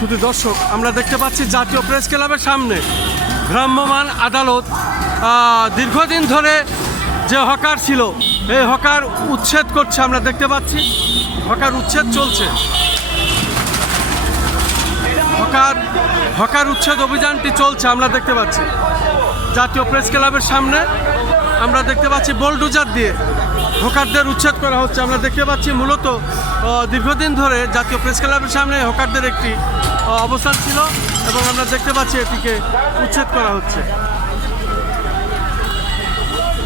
শুধু দর্শক, আমরা দেখতে পাচ্ছি জাতীয় প্রেস ক্লাবের সামনে ভ্রাম্যমাণ আদালত দীর্ঘদিন ধরে যে হকার ছিল এই হকার উচ্ছেদ করছে। আমরা দেখতে পাচ্ছি হকার উচ্ছেদ চলছে। হকার উচ্ছেদ অভিযানটি চলছে। আমরা দেখতে পাচ্ছি জাতীয় প্রেস ক্লাবের সামনে আমরা দেখতে পাচ্ছি বোলডোজার দিয়ে হকারদের উচ্ছেদ করা হচ্ছে। আমরা দেখতে পাচ্ছি মূলত দীর্ঘদিন ধরে জাতীয় প্রেস ক্লাবের সামনে হকারদের একটি অবস্থান ছিল এবং আমরা দেখতে পাচ্ছি এটিকে উচ্ছেদ করা হচ্ছে।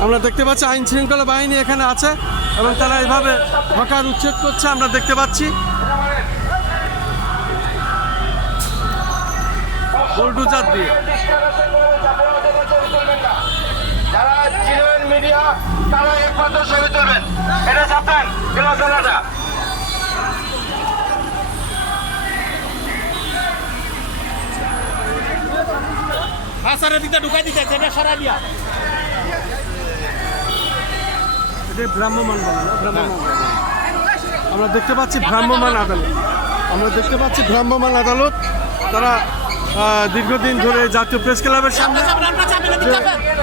আমরা দেখতে পাচ্ছি আইন শৃঙ্খলা বাহিনী এখানে আছে এবং তারা এইভাবে হকার উচ্ছেদ করছে। আমরা দেখতে পাচ্ছি বোলডোজার দিয়ে। যারা ছিলেন মিডিয়া তারা একমাত্র ছবি তুলবেন, এটা চাপেন খেলাধুলাটা। হাসারের দিকটা ঢুকাই দিতে এটা সরা দিয়া এটা ভ্রাম্যমাণ বলে না, ভ্রাম্যমাণ আমরা দেখতে পাচ্ছি ভ্রাম্যমাণ আদালত। আমরা দেখতে পাচ্ছি ভ্রাম্যমাণ আদালত তারা দীর্ঘদিন ধরে জাতীয় প্রেস ক্লাবের সামনে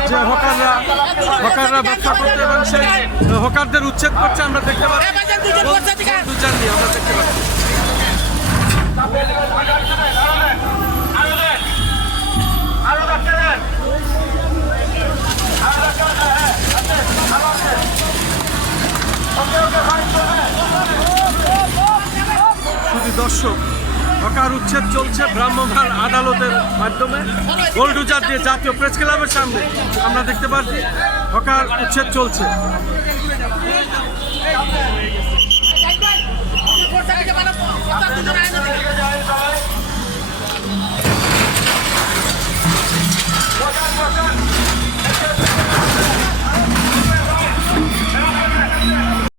যে হকাররা ব্যবসা করছে এবং সেই হকারদের উচ্ছেদ করছে আমরা দেখতে পাচ্ছি। আমরা দেখতে পাচ্ছি শুধু দর্শক, হকার উচ্ছেদ চলছে ভ্রাম্যমাণ আদালতের মাধ্যমে বোলডোজার দিয়ে জাতীয় প্রেস ক্লাবের সামনে আমরা দেখতে পাচ্ছি হকার উচ্ছেদ চলছে।